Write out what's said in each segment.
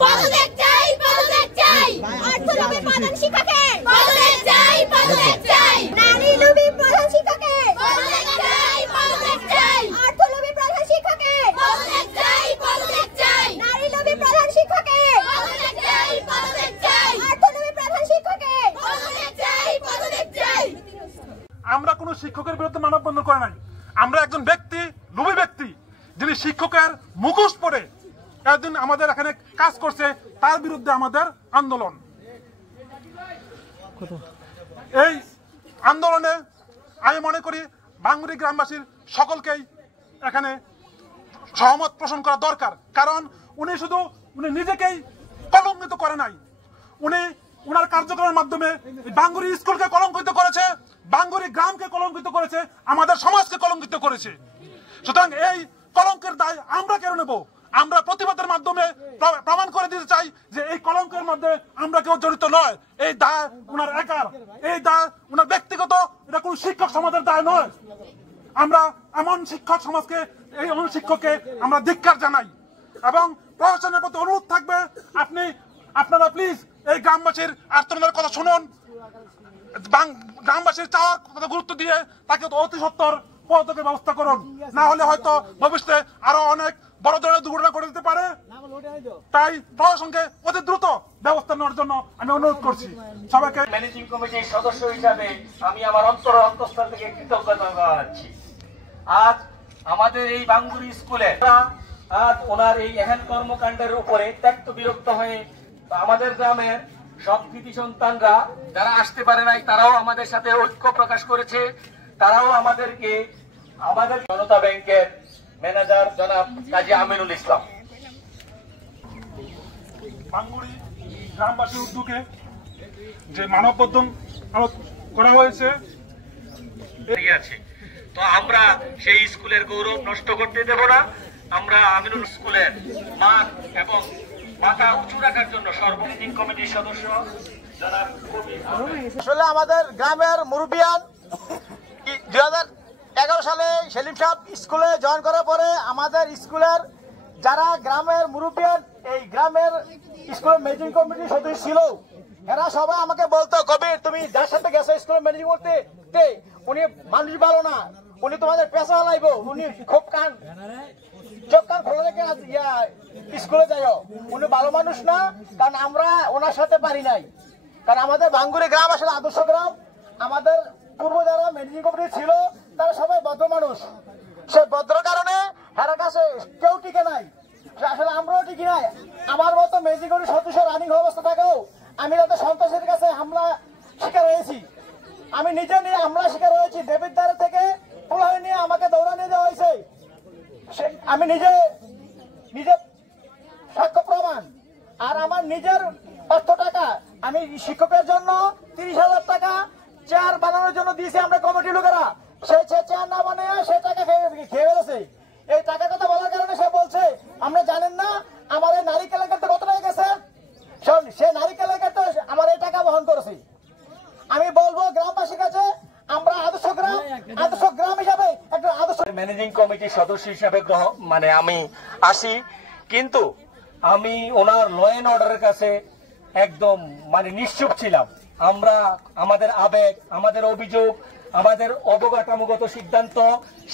পদত্যাগ চাই, পদত্যাগ চাই। অর্থলোভী প্রধান শিক্ষককে পদত্যাগ চাই, পদত্যাগ চাই। নারী লোভী প্রধান শিক্ষককে পদত্যাগ চাই, পদত্যাগ চাই। অর্থলোভী প্রধান শিক্ষককে পদত্যাগ চাই, পদত্যাগ চাই। নারী লোভী প্রধান শিক্ষককে পদত্যাগ চাই, পদত্যাগ চাই। অর্থলোভী প্রধান শিক্ষককে পদত্যাগ চাই, পদত্যাগ চাই। আমরা কোন শিক্ষকের বিরুদ্ধে মানববন্ধন করে নাই। আমরা একজন ব্যক্তি, লোভী ব্যক্তি, যিনি শিক্ষকের মুখোশ পরে একদিন আমাদের এখানে কাজ করছে, তার বিরুদ্ধে আমাদের আন্দোলন। এই আন্দোলনে আমি মনে করি ভাঙ্গুড়ি গ্রামবাসীর সকলকেই এখানে সহমত পোষণ করা দরকার। কারণ উনি নিজেকেই কলঙ্কিত করে নাই, উনি উনার কার্যক্রমের মাধ্যমে ভাঙ্গুড়ি স্কুলকে কলঙ্কিত করেছে, ভাঙ্গুড়ি গ্রামকে কলঙ্কিত করেছে, আমাদের সমাজকে কলঙ্কিত করেছে। সুতরাং এই কলঙ্কের দায় আমরা কেন নেব? আমরা প্রতিবাদের মাধ্যমে প্রমাণ করে দিতে চাই যে এই কলঙ্কের মধ্যে আমরা কেউ জড়িত নয়। এই দায় উনার একার, এই দায় উনার ব্যক্তিগত, এটা কোন শিক্ষক সমাজের দায় নয়। আমরা এমন শিক্ষক সমাজকে, এই এমন শিক্ষককে আমরা ধিক্কার জানাই এবং প্রশাসনের প্রতি অনুরোধ থাকবে, আপনারা প্লিজ এই গ্রামবাসীর আর্তনাদের কথা শুনুন, গ্রামবাসীর চাওয়ার কথা গুরুত্ব দিয়ে তাকে অতি সত্বর পদত্যাগের ব্যবস্থা করুন। না হলে হয়তো ভবিষ্যতে আরো অনেক বড় ধরনের দুর্ঘটনা ঘটে যেতে পারে। তাই প্রশাসনকে অতি দ্রুত ব্যবস্থা নেওয়ার জন্য আমি অনুরোধ করছি সবাইকে। ম্যানেজিং কমিটির সদস্য হিসাবে আমি আমার অন্তঃস্থল থেকে কৃতজ্ঞতা জানাচ্ছি। আজ আমাদের এই ভাঙ্গুড়ি স্কুলে আজ ওনার এই এহেন কর্মকাণ্ডের উপরে ত্যক্ত বিরক্ত হয়ে আমাদের গ্রামের সব কৃতি সন্তানরা যারা আসতে পারে নাই, তারাও আমাদের সাথে ঐক্য প্রকাশ করেছে। তারাও আমাদেরকে আমাদের জনতা ব্যাংকের ম্যানেজার জনাব কাজী আমিনুল ইসলাম, ভাঙ্গুড়ি গ্রামবাসীর উদ্যোগে যে মানববন্ধন করা হয়েছে, তো আমরা সেই স্কুলের গৌরব নষ্ট করতে দেব না। আমরা আমিনুল স্কুলের মান এবং মাথা উঁচু রাখার জন্য সর্বজনীন কমিটির সদস্য আসলে আমাদের গ্রামের মুরব্বিয়ান 2011 সালে সেলিম সাহেব স্কুলে জয়েন করার পরে আমাদের স্কুলের যারা গ্রামের মুরব্বিয়ান, এই গ্রামের স্কুলের ম্যানেজিং কমিটির সদস্য ছিল, এরা সবাই আমাকে বলতো, কবির তুমি যার সাথে গেছো স্কুলের ম্যানেজিং করতে, উনি মানুষ ভালো না, উনি তোমাদের পেশা হালাইব, উনি খুব চোখ কান খোলা রেখে স্কুলে যাইও, উনি ভালো মানুষ না। কারণ আমরা ওনার সাথে পারি নাই, কারণ আমাদের ভাঙ্গুড়ি গ্রাম আসলে আদর্শ গ্রাম। আমাদের পূর্ব যারা ম্যানেজিং কমিটি ছিল তারা সবাই ভদ্র মানুষ, সে ভদ্র কারণে হেরার কাছে কেউ টিকে নাই, আসলে আমরাও টিকি নাই। আমার মতো ম্যানেজিং কমিটির সদস্য রানিং অবস্থা থাকেও আমি তাদের সন্ত্রাসের কাছে হামলা শিকার হয়েছি, আমি নিজে নিয়ে হামলা শিকার হয়েছি। দেবিদ্বারে থেকে পোলাহী নিয়ে আমাকে দৌড়া নিয়ে যাওয়া হয়েছে, আমি নিজে সাক্ষ্য প্রমাণ। আর আমার নিজের অর্থ টাকা আমি শিক্ষকের জন্য 30,000 টাকা চেয়ার বানানোর জন্য দিয়েছি আমরা কমিটি লোকেরা, সেই চেয়ার না বানিয়ে সে টাকা খেয়ে ফেলেছে। এই টাকার কথা বলার কারণে সে বলছে আমরা জানেন না আমাদের নারী কেলেঙ্কারিতে কত টাকা গেছে, সে নারী কেলেঙ্কারিতে আমার এই টাকা বহন করেছে। আমি বলবো গ্রামবাসীর কাছে, আমরা আদর্শ গ্রাম হিসাবে একটা আদর্শ ম্যানেজিং কমিটির সদস্য হিসাবে আমি আসি, কিন্তু আমি ওনার ল এন্ড অর্ডারের কাছে একদম নিশ্চুপ ছিলাম। আমরা আমাদের আবেগ, আমাদের অভিযোগ, আমাদের অবকাঠামোগত সিদ্ধান্ত,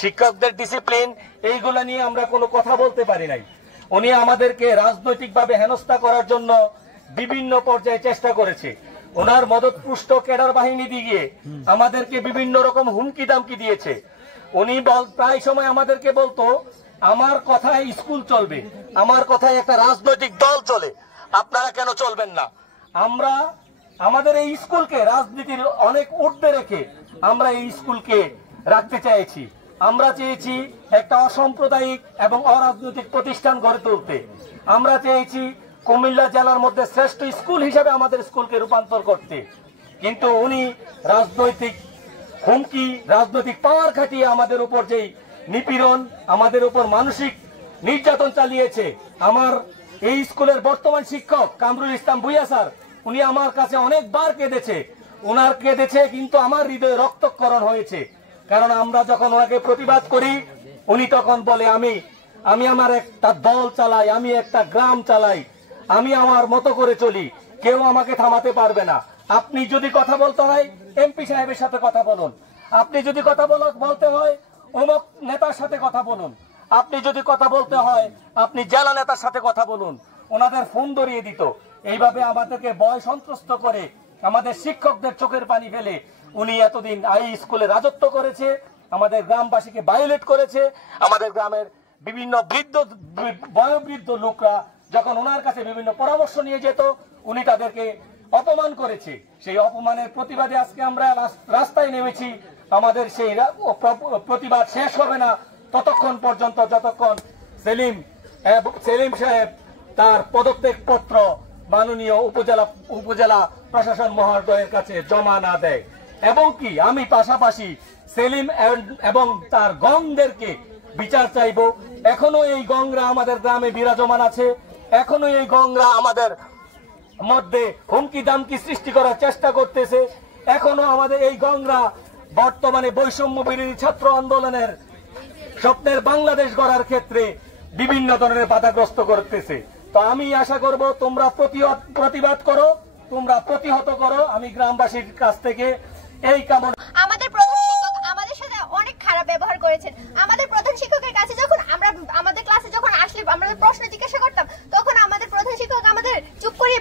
শিক্ষকদের ডিসিপ্লিন, এইগুলা নিয়ে আমরা কোনো কথা বলতে পারি নাই। উনি আমাদেরকে রাজনৈতিকভাবে হেনস্থা করার জন্য বিভিন্ন পর্যায়ে চেষ্টা করেছে। ওনার মদতপুষ্ট ক্যাডার বাহিনী দিয়ে আমাদেরকে বিভিন্ন রকম হুমকি দামকি দিয়েছে। উনি প্রায় সময় আমাদেরকে বলতো আমার কথায় স্কুল চলবে, আমার কথায় একটা রাজনৈতিক দল চলে, আপনারা কেন চলবেন না? আমরা আমাদের এই স্কুলকে রাজনীতির অনেক ঊর্ধ্বে রেখে আমরা এই স্কুলকে রাখতে চাইছি। আমরা চেয়েছি একটা অসাম্প্রদায়িক এবং অরাজনৈতিক প্রতিষ্ঠান গড়ে তুলতে। আমরা চেয়েছি কুমিল্লা জেলার মধ্যে শ্রেষ্ঠ স্কুল হিসেবে আমাদের স্কুলকে রূপান্তর করতে। কিন্তু উনি রাজনৈতিক হুমকি, রাজনৈতিক পাওয়ার খাটিয়ে আমাদের উপর যেই নিপীড়ন, আমাদের উপর মানসিক নির্যাতন চালিয়েছে। আমার এই স্কুলের বর্তমান শিক্ষক কামরুল ইসলাম ভুইয়া স্যার, উনি আমার কাছে অনেকবার কেঁদেছে, ওনার কেঁদেছে, কিন্তু আমার হৃদয়ে রক্তক্ষরণ হয়েছে। কারণ আমরা যখন ওনাকে প্রতিবাদ করি, উনি তখন বলে আমি আমার একটা দল চালাই, আমি একটা গ্রাম চালাই, আমি আমার মতো করে চলি, কেউ আমাকে থামাতে পারবে না। আপনি যদি কথা বলতে হয় এমপি সাহেবের সাথে কথা বলুন, আপনি যদি কথা বলতে হয় অমুক নেতার সাথে কথা বলুন, আপনি যদি কথা বলতে হয় আপনি জেলা নেতার সাথে কথা বলুন। ওনাদের ফোন ধরিয়ে দিত। এইভাবে আমাদেরকে ভয় সন্ত্রস্ত করে আমাদের শিক্ষকদের চোখের পানি ফেলে উনি এতদিন স্কুলে রাজত্ব করেছে, আমাদের গ্রামবাসীকে ভায়োলেট করেছে। আমাদের গ্রামের বিভিন্ন বয়োবৃদ্ধ লোকরা যখন ওনার কাছে বিভিন্ন পরামর্শ নিয়ে যেত উনি তাদেরকে অপমান করেছে। সেই অপমানের প্রতিবাদে আজকে আমরা রাস্তায় নেমেছি। আমাদের সেই প্রতিবাদ শেষ হবে না ততক্ষণ পর্যন্ত যতক্ষণ সেলিম সাহেব তার পদত্যাগ পত্র মাননীয় উপজেলা প্রশাসন মহোদয়ের কাছে জমা না দেয়। এবং কি আমি পাশাপাশি সেলিম এবং তার গংদেরকে বিচার চাইব। এখনো এই গংরা আমাদের গ্রামে বিরাজমান আছে, এখনো এই গংরা আমাদের মধ্যে হুমকি দামকি সৃষ্টি করার চেষ্টা করতেছে। এখনো আমাদের এই গংরা বর্তমানে বৈষম্য বিরোধী ছাত্র আন্দোলনের স্বপ্নের বাংলাদেশ গড়ার ক্ষেত্রে বিভিন্ন ধরনের বাধাগ্রস্ত করতেছে। তো আমি আশা করব তোমরা প্রতিবাদ করো, তোমরা প্রতিহত করো। আমি গ্রামবাসীর কাছ থেকে এই কামনা। আমাদের প্রধান শিক্ষক আমাদের সাথে অনেক খারাপ ব্যবহার করেছেন। আমাদের প্রধান শিক্ষকের কাছে যখন আমরা আমাদের ক্লাসে যখন আসলে আমরা প্রশ্ন জিজ্ঞাসা করতাম তখন আমাদের প্রধান শিক্ষক আমাদের চুপ করিয়ে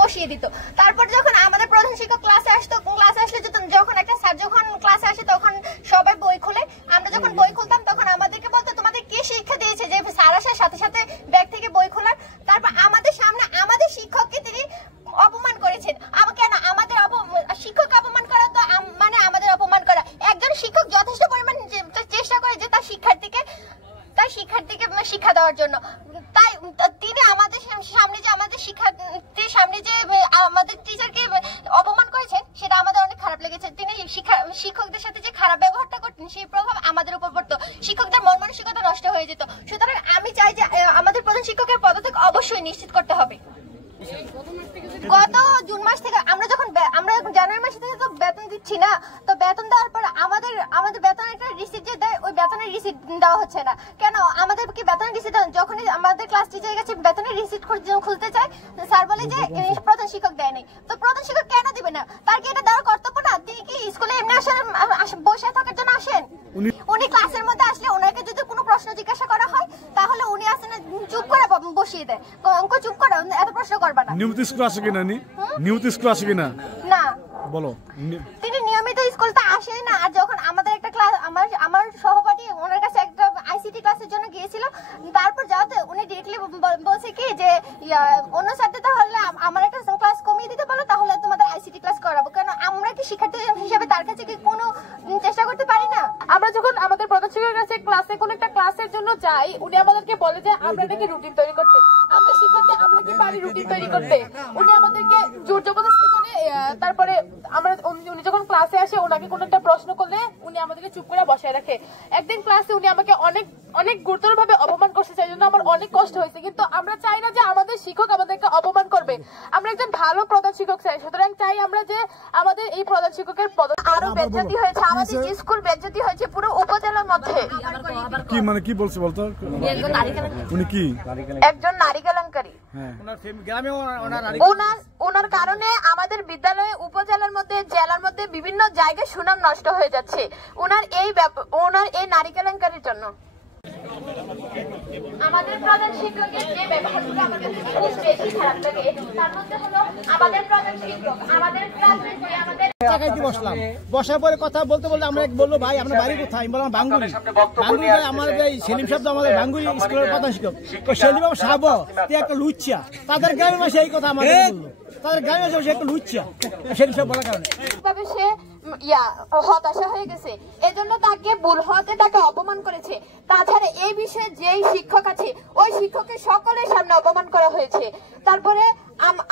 বসিয়ে দিত। তারপর যখন আমাদের প্রধান শিক্ষক ক্লাসে আসতো, ক্লাসে আসলে যখন একটা স্যার যখন ক্লাসে আসে তখন সবাই বই খোলে। আমরা যখন বই খুলতাম তখন আমাদেরকে বলতো তোমাদের কে শিক্ষা দিয়েছে যে স্যার আসার সাথে সাথে ব্যাগ থেকে বই খোলার। তারপর আমাদের সামনে আমাদের শিক্ষককে তিনি অপমান করেছেন। কেন আমাদের শিক্ষক অপমান করা তো মানে আমাদের অপমান করা। একজন শিক্ষক যথেষ্ট পরিমাণ চেষ্টা করে যে তার শিক্ষার্থীকে শিক্ষা দেওয়ার জন্য, তাই তিনি আমাদের সামনে যে আমাদের শিক্ষার্থীর সামনে যে আমাদের টিচারকে অপমান করেছেন সেটা আমাদের অনেক খারাপ লেগেছে। তিনি শিক্ষকদের সাথে যে খারাপ ব্যবহারটা করতেন সেই প্রভাব আমাদের উপর পড়তো, শিক্ষকদের মন মানসিকতা নষ্ট হয়ে যেত। সুতরাং আমি চাই যে আমাদের প্রধান শিক্ষকের পদত্যাগ অবশ্যই নিশ্চিত করতে হবে। গত জুন মাস থেকে আমরা জানুয়ারি মাসে থেকে তো বেতন দিচ্ছি না, তো বেতন দেওয়ার পর আমাদের বেতনের একটা রিসিপ্ট যে দেয় ওই বেতনের রিসিপ্ট দেওয়া হচ্ছে না। কেন আমাদের কি বেতনের রিসিপ্ট যখনই আমাদের ক্লাস টিচারের কাছে বেতনের রিসিপ্ট খুলতে চায় স্যার বলে যে প্রধান শিক্ষক দেয় নাই। তো প্রধান শিক্ষক কেন দিবে না? তার কি এটা দেওয়ার কর্তব্য না? তিনি কি স্কুলে এমনি বসে থাকার জন্য আসেন? উনি ক্লাসের মধ্যে আসলে ওনাকে যদি কোনো প্রশ্ন জিজ্ঞাসা করা হয় তাহলে উনি আসেন চুপ করে বসিয়ে দেয়, অঙ্ক চুপ করে এত প্রশ্ন করবা না। নিয়মিত স্কুল আসে কিনা? নিয়মিত স্কুল আসে কিনা না বলো। তিনি নিয়মিত স্কুলতে আসেই না। আর যখন আমাদের একটা ক্লাস আমার সহপাঠী ওনার কাছে একটা আইসিটি ক্লাসের জন্য গিয়েছিল, তারপর যাওয়াতে উনি ডিরেক্টলি বলছে কি যে অন্য স্যারদের তাহলে আমার একটা ক্লাস কমিয়ে দিতে পারো, তাহলে তোমাদের আইসিটি ক্লাস করাবো। কেন আমরা কি শিক্ষার্থী হিসেবে তার কাছে কি কোনো চেষ্টা করতে পারি না? আমরা যখন আমাদের প্রধান শিক্ষকের কাছে ক্লাসে কোন একটা ক্লাসের জন্য যাই উনি আমাদেরকে বলে যে আমরা নাকি রুটিন তৈরি করতে, আমরা শিক্ষার্থী আমরা কি পারি রুটিন তৈরি করতে। উনি আমাদেরকে জোর জবরদস্তি করে তারপরে উনি যখন ক্লাসে আসে ওনাকে কোনো একটা প্রশ্ন করলে উনি আমাদেরকে চুপ করে বসায় রাখে। একদিন ক্লাসে উনি আমাকে অনেক গুরুতর ভাবে অপমান করতে চাই, জন্য আমার অনেক কষ্ট হয়েছে। কিন্তু আমরা চাই না যে আমাদের শিক্ষক আমাদেরকে অপমান করবে, আমরা একজন ভালো প্রধান শিক্ষক চাই। সুতরাং চাই আমরা যে আমাদের এই প্রধান শিক্ষকের পদ আরো বেজ্জতি হয়েছে, আমাদের স্কুল বেজ্জতি হয়েছে পুরো উপজেলার মধ্যে। কি মানে কি বলছে বলতো? উনি কি একজন নারী কেলেঙ্কারী। ওনার কারণে আমাদের বিদ্যালয়ে উপজেলার মধ্যে জেলার মধ্যে বিভিন্ন জায়গায় সুনাম নষ্ট হয়ে যাচ্ছে ওনার এই নারী কেলেঙ্কারির জন্য। আমাদের প্রধান শিক্ষকের যে ব্যবহারগুলো আমার কাছে খুব বেশি খারাপ লাগে তার মধ্যে হলো আমাদের প্রধান শিক্ষক আমাদের ক্লাসে যে আমাদের বসলাম, বসার পরে কথা বলতে আমরা বললো ভাই আপনার বাড়ি কোথায়? আমি বললাম বাঙ্গুরি। আমার সেলিম সাহেব আমাদের বাঙ্গুরি স্কুলের প্রধান শিক্ষক। সেলিম বাবু সাহেব তুই একটা লুচ্ছা, তাদের গ্রামে মাসে এই কথা আমাদের বললো, তাদের গ্রামে মাসে একটা লুচ্ছা সেলিম সাহেব বলার কারণে সে হতাশা হয়ে গেছে, এজন্য তাকে ভুল হতে তাকে অপমান করেছে। তাছাড়া এই বিষয়ে যেই শিক্ষক আছে ওই শিক্ষকের সকলের সামনে অপমান করা হয়েছে। তারপরে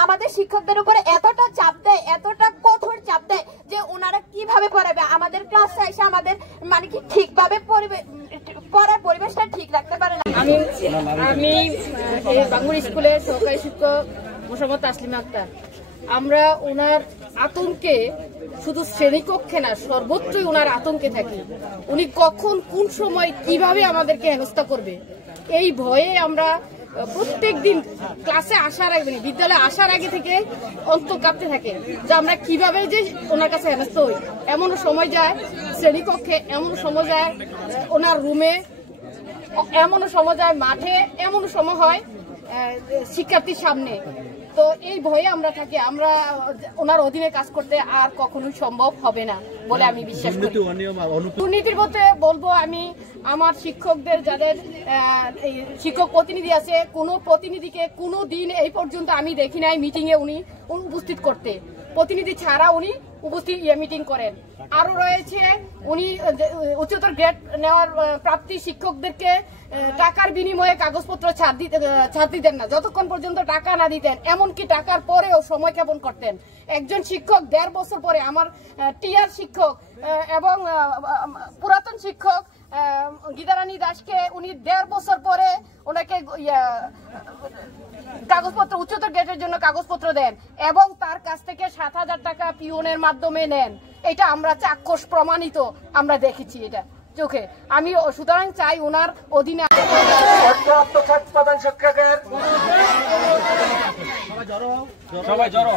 আমাদের শিক্ষকদের উপরে এতটা চাপ দেয়, এতটা কঠোর চাপ দেয় যে ওনারা কিভাবে পড়াবে, আমাদের ক্লাসে এসে আমাদের মানে কি ঠিকভাবে পড়ার পরিবেশটা ঠিক রাখতে পারে না। আমি বাঙ্গুর স্কুলের সহকারী শিক্ষক মোসাম্মদ তাসলিমা আক্তার। আমরা ওনার আতঙ্কে শুধু শ্রেণীকক্ষে না সর্বত্রই ওনার আতঙ্কে থাকি। উনি কখন কোন সময় কিভাবে আমাদেরকে হেনস্থা করবে এই ভয়ে আমরা প্রত্যেক দিন ক্লাসে আসার আগে বিদ্যালয়ে আসার আগে থেকে অন্তর কাঁপতে থাকে যে আমরা কিভাবে যে ওনার কাছে হেনস্থ হই। এমন সময় যায় শ্রেণীকক্ষে, এমন সময় যায় ওনার রুমে, এমন সময় যায় মাঠে, এমন সময় হয় শিক্ষার্থীর সামনে। তো এই ভয়ে আমরা থাকি, আমরা ওনার অধীনে কাজ করতে আর কখনোই সম্ভব হবে না বলে আমি বিশ্বাস করি। দুর্নীতির মধ্যে বলবো আমি আমার শিক্ষকদের যাদের শিক্ষক প্রতিনিধি আছে, কোনো প্রতিনিধিকে কোনো দিন এই পর্যন্ত আমি দেখি নাই মিটিংয়ে উনি উপস্থিত করতে। প্রতিনিধি ছাড়া উনি উপস্থিত মিটিং করেন। আরো রয়েছে উনি উচ্চতর গ্রেড নেওয়ার প্রাপ্তি শিক্ষকদেরকে টাকার বিনিময়ে কাগজপত্র ছাড় দিতেন না, যতক্ষণ পর্যন্ত টাকা না দিতেন। এমনকি টাকার পরেও সময় ক্ষেপণ করতেন। একজন শিক্ষক 1.5 বছর পরে, আমার টিআর শিক্ষক এবং পুরাতন শিক্ষক গীতারানী দাসকে উনি 1.5 বছর পরে ওনাকে কাগজপত্র উচ্চতর গ্রেডের জন্য কাগজপত্র দেন এবং তার কাছ থেকে 7,000 টাকা পিওনের মাধ্যমে নেন। এটা আমরা চাক্ষুষ প্রমাণিত, আমরা দেখেছি এটা চোখে। আমি সুতরাং চাই ওনার অধীনে প্রধান শিক্ষকের সবাই জড়ো